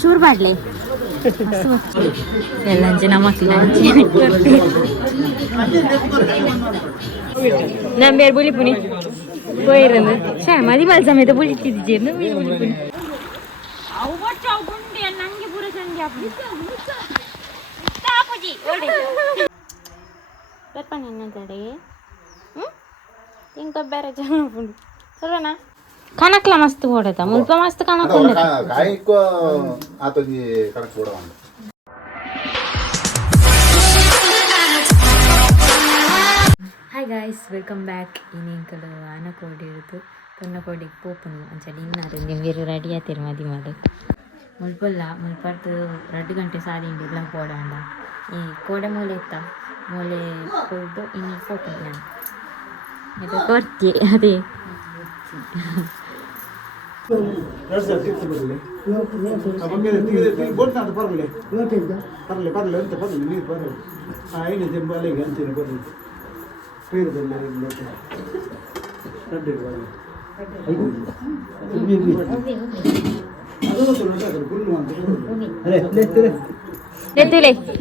Sure ಮಾಡ್ಲಿ ಎಲ್ಲಂಚೆ ನಮಕ್ ನಮ್ಮ ಬೇರೆ ಬುಳಿ ಪುನಿ പോയിരുന്നു ഷേ മതി പല സമയത്ത് പൊളിച്ചിരിച്ചിരുന്നു ಕಣಕ್ಲ ಮಸ್ತ್ ಓಡತ ಮುಲ್ಪ ಮಸ್ತ್ ಕಣಕ್ ಹಾಯ್ ಗಾಯ್ಸ್ ವೆಲ್ಕಮ್ ಬ್ಯಾಕ್ ಇನ್ನೇನು ಆನಕೋಡಿ ಇರುತ್ತೆ ಪೊನ್ನಕೋಡಿಗೆ ಪೋಪನು ಅಂಚಡಿ ಇನ್ನಾರು ನೀವು ರೆಡಿ ಆಯ್ತೀರಿ ಮದಿ ಮಾಡು ಮುಲ್ಪಲ್ಲ ಮುಲ್ಪಟ್ಟು 2 ಗಂಟೆ ಸಾರಿ ಇಲ್ಲ ಪೋಡಾಂಡ ಈ ಕೋಡೆ ಮೂಲೆ ಇತ್ತ ಮೂಲೆ ಕೊಯ್ದು ಇನ್ನು ಪೋಪನು ನಾನು ಇದು ಕೊರ್ತಿ ಅದೇ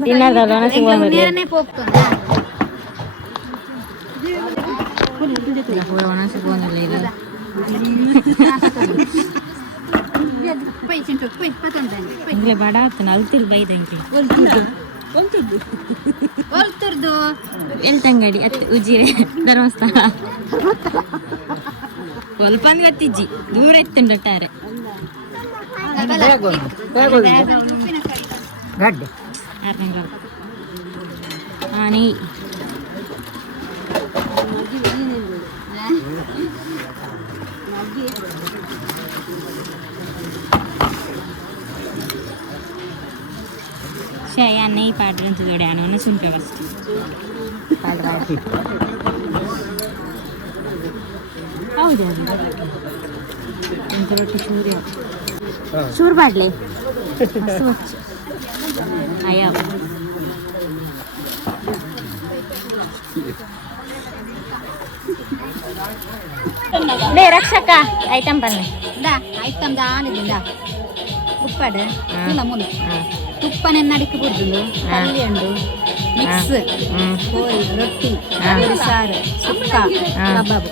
Dinnardha ಎಲ್ತಂಗಡಿ ಅತ್ತೆ ಉಜಿರೆ ಧರ್ಮಸ್ಥಳ ಸ್ವಲ್ಪ ಗೊತ್ತಿಜ್ಜಿ ದೂರ ಎತ್ತುಂಡಟ್ಟಾರೆ ಆನೆ saya naik padran tu jodoh anu sunpe pasti. Padran. Tahu jadi. Untuk roti curi. Sur padle. Sur. Ayam. Deh raksaka item panne. Dah item dah ane dah. Uppada. Tula mulu. ತುಪ್ಪನೆನ್ನಡಿಕೆ ಬಿಡುದು ಪಲ್ಯ ಉಂಡು mix ಕೋಳಿ ರೊಟ್ಟಿ ಸಾರು ಸುಕ್ಕ ಕಬಾಬ್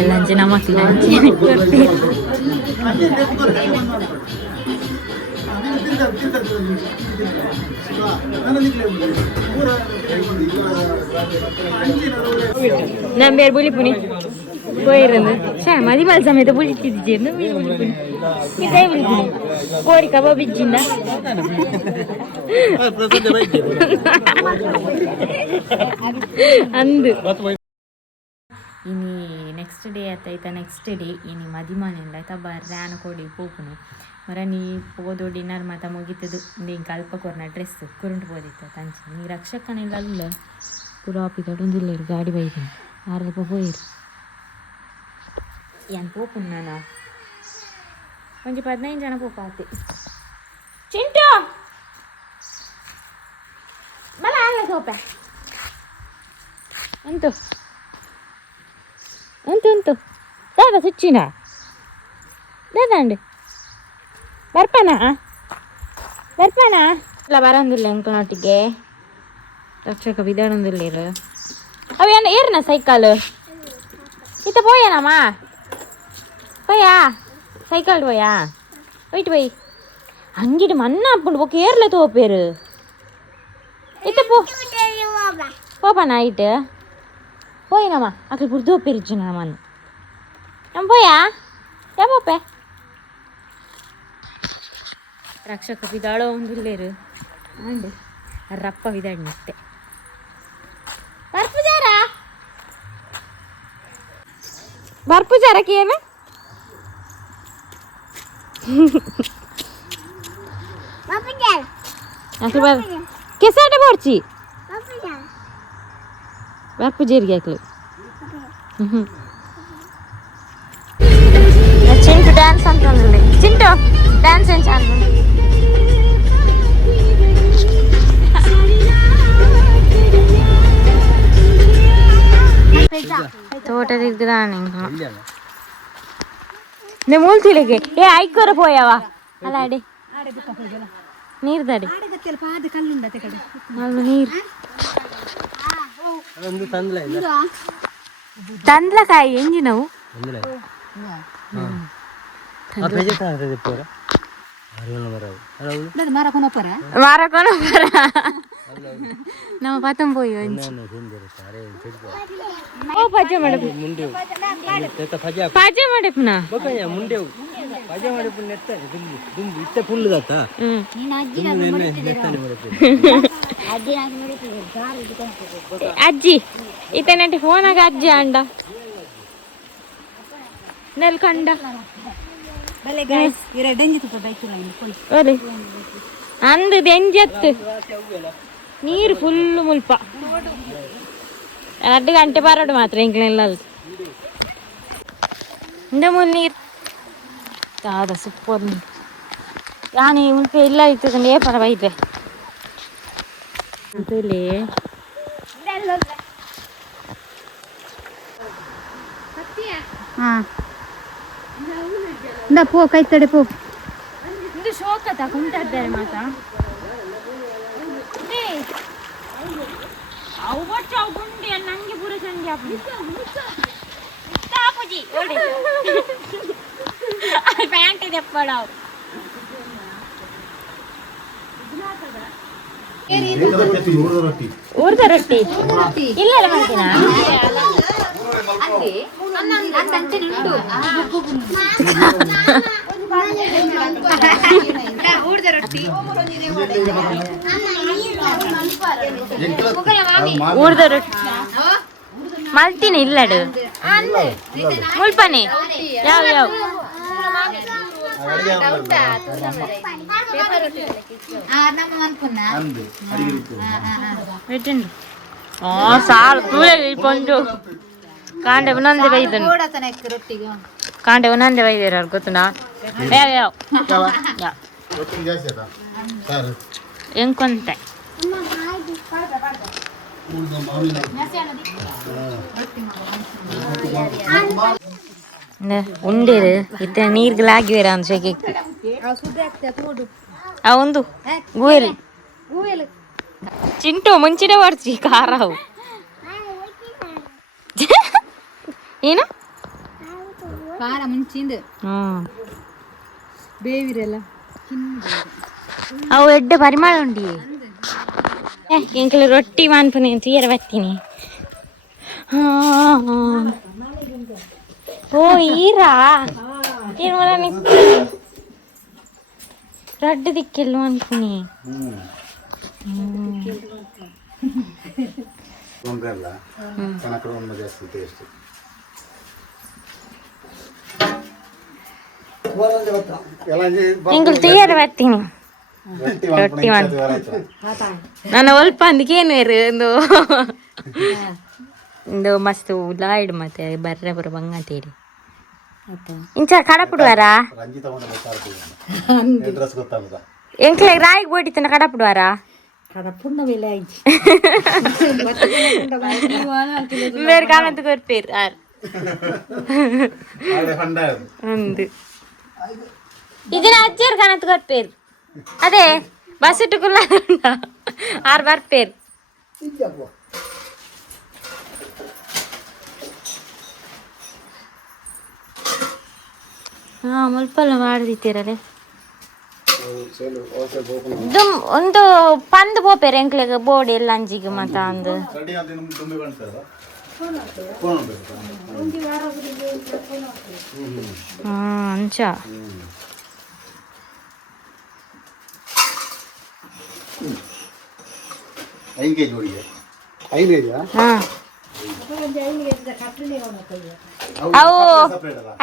ಎಲ್ಲಂಚೆ ನಮಕ್ ನಮ್ಮ ಬೇರೆ ಬುಳಿ ಪುನಿ പോയിരുന്നു ഷേ മതി പല സമയത്ത് പൊളിച്ചിരിച്ചിരുന്നു ഇതേ വിളിക്കുന്നു കോഴി കബാബ് ഇച്ചിണ്ട ಅಂದು ಇನಿ ನೆಕ್ಸ್ಟ್ ಡೇ ಆಯ್ತಾಯ್ತಾ ನೆಕ್ಸ್ಟ್ ಡೇ ಇನಿ ಮದಿಮನೆಂಡ ಆಯ್ತಾ ಬರ್ರೆ ಆನಕೋಡಿ ಪೋಪುನು ಮರ ನೀ ಪೋದು ಡಿನ್ನರ್ ಮಾತ ಮುಗಿತದು ನೀನು ಅಲ್ಪ ಕೊರ್ನ ಡ್ರೆಸ್ ಕುರುಂಟು ಪೋದಿತ್ತ ತಂಚಿ ನೀ ರಕ್ಷಕನಿಲ್ಲ ಅಲ್ಲ ಪುರಾಪಿ ಕಡೊಂದಿಲ್ಲ ಇರು ಗಾಡಿ ಬೈತೀನಿ ಆರಲ್ಪ ಪೋಯಿರು ಏನು ಪೋಪುನು ನಾನು ಒಂಜಿ 15 ಜನ ಪೋಪ ಆತೆ ಚಿಂಟು ಮಲ ಆಗ ಸೋಪೆ ಅಂತು ಉಂಟು ಉಂಟು ದಾದ ಸುಚ್ಚಿನ ದಾದಂಡು ಬರ್ಪನಾ ಇಲ್ಲ ಬರಂದಿಲ್ಲ ಎಂಕ್ಲನೊಟ್ಟಿಗೆ ರಕ್ಷಕ ಬಿದಾಡೊಂದಿಲ್ಲ ಅವ ಏನು ಏರ್ನ ಸೈಕಲ್ ಇತ್ತ ಪೋಯನಮ್ಮ போயா சைக்கிள் போயா போயிட்டு போய் அங்கிட்டு மண்ணா அப்படி போக்கு ஏர்ல தோ பேரு இத்த போ போப்பா நைட்டு போயினம்மா அக்கடி புடி தோ பேருச்சு நம்ம நம்ம போயா ஏன் போப்பே ರಕ್ಷಕ ಬಿದಾಳೋ ಒಂದಿಲ್ಲೇರು ಅಂಡು ರಪ್ಪ ಬಿದಾಡಿನತ್ತೆ ಬರ್ಪು ಜಾರಕ್ಕೆ ಏನು কেসাটা পড়ছি ಬರ್ಪು ಜೀರಿಗೆ ಹಾಕ್ಲು ಚಿಂಟು ಡ್ಯಾನ್ಸ್ ಅಂತಂದ್ರೆ ಚಿಂಟು ಡ್ಯಾನ್ಸ್ ಏನು ಚಾಲು ತೋಟದಿದ್ದಾನೆ ಮೂಲ್ತಿಲಿಗೆ ಏ ಐಕೋರ ಪೋಯವ ಅಲ್ಲ ಅಡಿ ನೀರು ದಡಿ ನೀರು ತಂದ್ಲಕಾಯಿ ಎಂಜಿ ನಾವು ನಾವು ಪತಂ ಪೋಯಿ ಪಜೆ ಮಾಡಪ್ನ ಅಜ್ಜಿ ಇತನಟಿ ಫೋನಾಗ ಅಜ್ಜಿ ಅಂಡ ನೆಲ್ಕಂಡ ಅಂದ್ ಎಂಜತ್ತು ನೀರು ಫುಲ್ಲು ಮುಲ್ಪ 2 ಗಂಟೆ ಬರೋಡು ಮಾತ್ರ ಇಂಕ್ಲೆಲ್ಲ ಇಂದ ಮುಲ್ ನೀರು ಯಾವ್ದ ಸೂಪರ್ ನೀರು ಯಾನಿ ಮುಲ್ಪ ಇಲ್ಲ ಇತ್ತು ಪರ ಬೈದೆ ಅಂತೇಳಿ ಪೋ ಕೈ ತಡೆ ಪೋ ಇದು ಶೋಕತ ಕುಂಟಿದ್ದಾರೆ ಮಾತಾ ಅವು ಬಚ್ಚ ಅವು ಗುಂಡಿ ನಂಗೆ ಪೂರ ಸಂಜೆ ಅಪ್ಪುಜಿ ಪ್ಯಾಂಟ್ ಇದೆ ಪಡಾವ್ ಊರ್ದ ರೊಟ್ಟಿ ಇಲ್ಲ ಮಾಡ್ತೀನ ಊರ್ದ ರೊಟ್ಟಿ ಮಲ್ತಿನ ಇಲ್ಲಡು ಮುಲ್ಪನೆ ಯಾವ ಯಾವ ಸಾರು ತೂರಲ್ಲಿ ಕೊಂಚು ಕಾಂಡೆ ಒಂದೊಂದೇ ಬೈದನು ಕಾಂಡೆ ಒಂದೊಂದೇ ಬೈದಾರ ಅವ್ರು ಗೊತ್ತುನಾ ಯಾವ ಯಾವ ಎಂಕೊಂತೆ ಉಂಡೇರು ಇತ್ತ ನೀರ್ಗಳಾಗಿವೇರ ಅಂತ ಶೆಕೆ ಆ ಒಂದು ಗೂಯಲ್ ಚಿಂಟು ಮುಂಚಿನ ಬರ್ಚಿ ಖಾರ ಅವು ಏನು ಖಾರ ಮುಂಚಿಂದ ಬೇವಿರಲ್ಲ ಅವು ಎಡ್ಡೆ ಪರಿಮಳ ಉಂಡಿ ಇಂಕಲು ರೊಟ್ಟಿ ಮಾನ್ಪನೆ ತೀರ ಬರ್ತೀನಿ ಓ ಈರಾ ಏನು ಮರ ರಡ್ಡು ದಿಕ್ಕೆಲ್ಲ ಅನ್ಕೊನಿ ಇಂಕಲು ತೀರ ಬರ್ತೀನಿ ರೊಟ್ಟಿ ನಾನು ಸ್ವಲ್ಪ ಅಂದಕ್ಕೇನು ಒಂದು ಮಸ್ತ್ ಉಲಾಯ್ಡು ಮತ್ತೆ ಬರ್ರೆ ಬರೋ ಬಂಗಂತೇಳಿ ಇಂಚ ಕಡಪುಡುವಾರ ಎಂಕ್ಲೆ ರಾಯಿಗೆ ಬೋಟಿತನ ಕಡಪುಡುವಾರ ಬೇರೆ ಕಾಣಂತ ಕೊರ್ಪೇರು ಅಂದು ಇದನ್ನ ಅಜ್ಜರ್ ಕಾಣಂತ ಕೊರ್ಪೇರು ಅದೇ ಬಸ್ ಇಟ್ಟುಕುಲ್ಲ ಆರು ಬರ್ಪೇರು ಹಾ ಮುಲ್ಪಲ್ಲ ಮಾಡಿದ್ದೀರಲ್ಲೇ ಇದು ಒಂದು ಪಂದು ಪೋಪೇರು ಎಂಕ್ಲೆಗೆ ಬೋರ್ಡ್ ಎಲ್ಲ ಅಂಜಿಗೆ ಮತ್ತ ಅಂದು ಅಂಚ ಅವು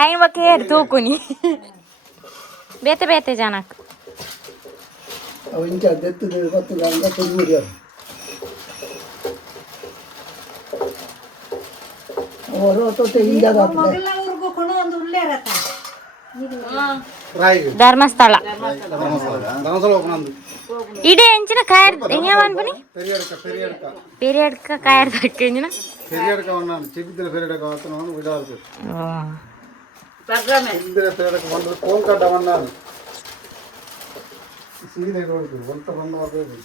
ಐವಕ್ಕೇರು ತೂಕುನಿ ಬೇತೆ ಬೇತೆ ಜನಕ್ ಧರ್ಮಸ್ಥಳ ಇಡೇ ಎಂಚಿನ ಕಾಯರ್ ಎಂಗವನ್ ಬನಿ ಪೆರಿಯಡ್ಕ ಕಾಯರ್ ದಕ್ಕೆ ಎಂಜಿನ periyatka vannan chipidira periyatka vattanu vidaarku programme indira periyatka vandu phone kadda vannan ಸೀರೆ ನೋಡ್ತೀವಿ ಅಂತ ಬಂದು ಹೋಗ್ಬೇಕು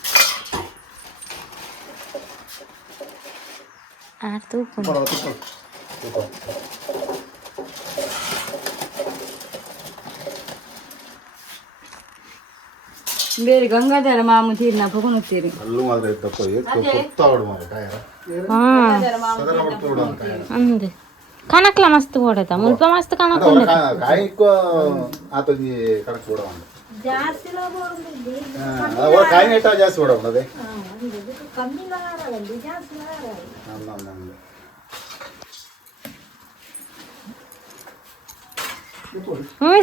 ಬೇರೆ ಗಂಗಾಧರ ಮಾಮು ತೀರ್ನ ಹೋಗ್ತೀರಿ ಅಲ್ಲೂ ಮಾತ್ರ ಇತ್ತಪ್ಪ ಕೊತ್ತಾವಡು ಮಾರ ಟೈರ ಸದರ ಮಾಡ್ತೋಡು ಅಂತ ಅಂದೆ ಕನಕ್ಲ ಮಸ್ತ್ ಓಡತ ಮುಲ್ಪ ಮಸ್ತ್ ಕನಕ್ ಕಾಯಿಕೋ ಆತೊಂಜಿ ಕಣಕ್ ಕೂಡ ಒಂದು ಕಾಯಿ ನೆಟ್ಟ ಜಾಸ್ತಿ ಓಡ ಅದೇ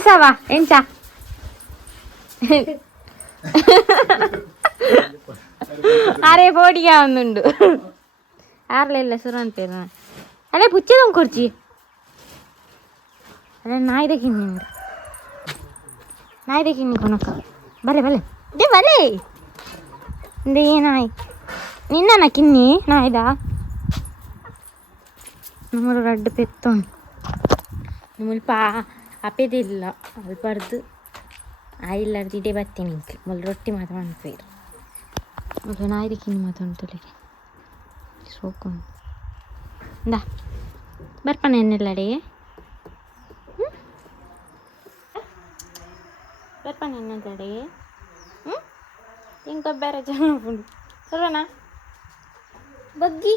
ಸವಾ ಎಂಚ ಅರೆ ಬೋಡಿಗೆ ಒಂದುಂಡು ಆರ್ಲೆಲ್ಲ ಸುರು ಅಂತೇನ ಅಲ್ಲೇ ಪುಚ್ಚದ ಕೊಡ್ಚಿ ಅಲ್ಲ ನಾಯ್ದೆ ಕಿನ್ನಿ ಕೊನಕ ಬಲೆ ದೇ ಬಲೆ ದೇ ನಾಯ್ ನಿನ್ನ ಕಿನ್ನಿ ನಾಯ್ದ നമ്മുടെ റെഡ് പെത്തോണ് നമ്മളിപ്പോൾ അപ്പേതില്ല അല്പം അടുത്ത് ആയില്ലാടത്തിട്ടേ പറ്റി എനിക്ക് മുള്ള റൊട്ടി മാത്രമാണ് പേര് അപ്പോൾ നായിരിക്കും മാത്രം തൊലേ സോക്കണം എന്താ ಬರ್ಪಣ ಎನ್ನಲ್ಲಡೆ ಬರ್ಪಣ ಎನ್ನಲ್ಲಡೆ ಇಂಕ ಬೇರೆ ಜನ ಉಂಡು ಸರೋಣ ಬಗ್ಗಿ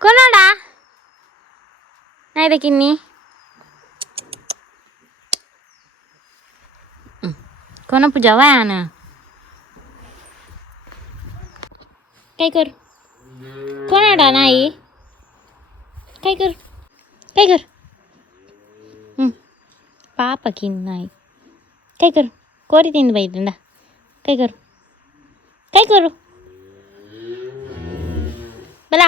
ಕೊನೋಡ ನಾಯ್ದಕ್ಕಿನ್ನಿ ಕೊನಪು ಜವಾನ ಕೈ ಕರ್ ಕೊನೋಡ ನಾಯಿ ಕೈ ಕರ್ ಪಾಪ ಕಿನ್ನಾಯಿ ಕೈ ಕರು ಕೋರಿ ತಿಂದು ಬೈದ್ರಿಂದ ಕೈ ಕರು ಬಲ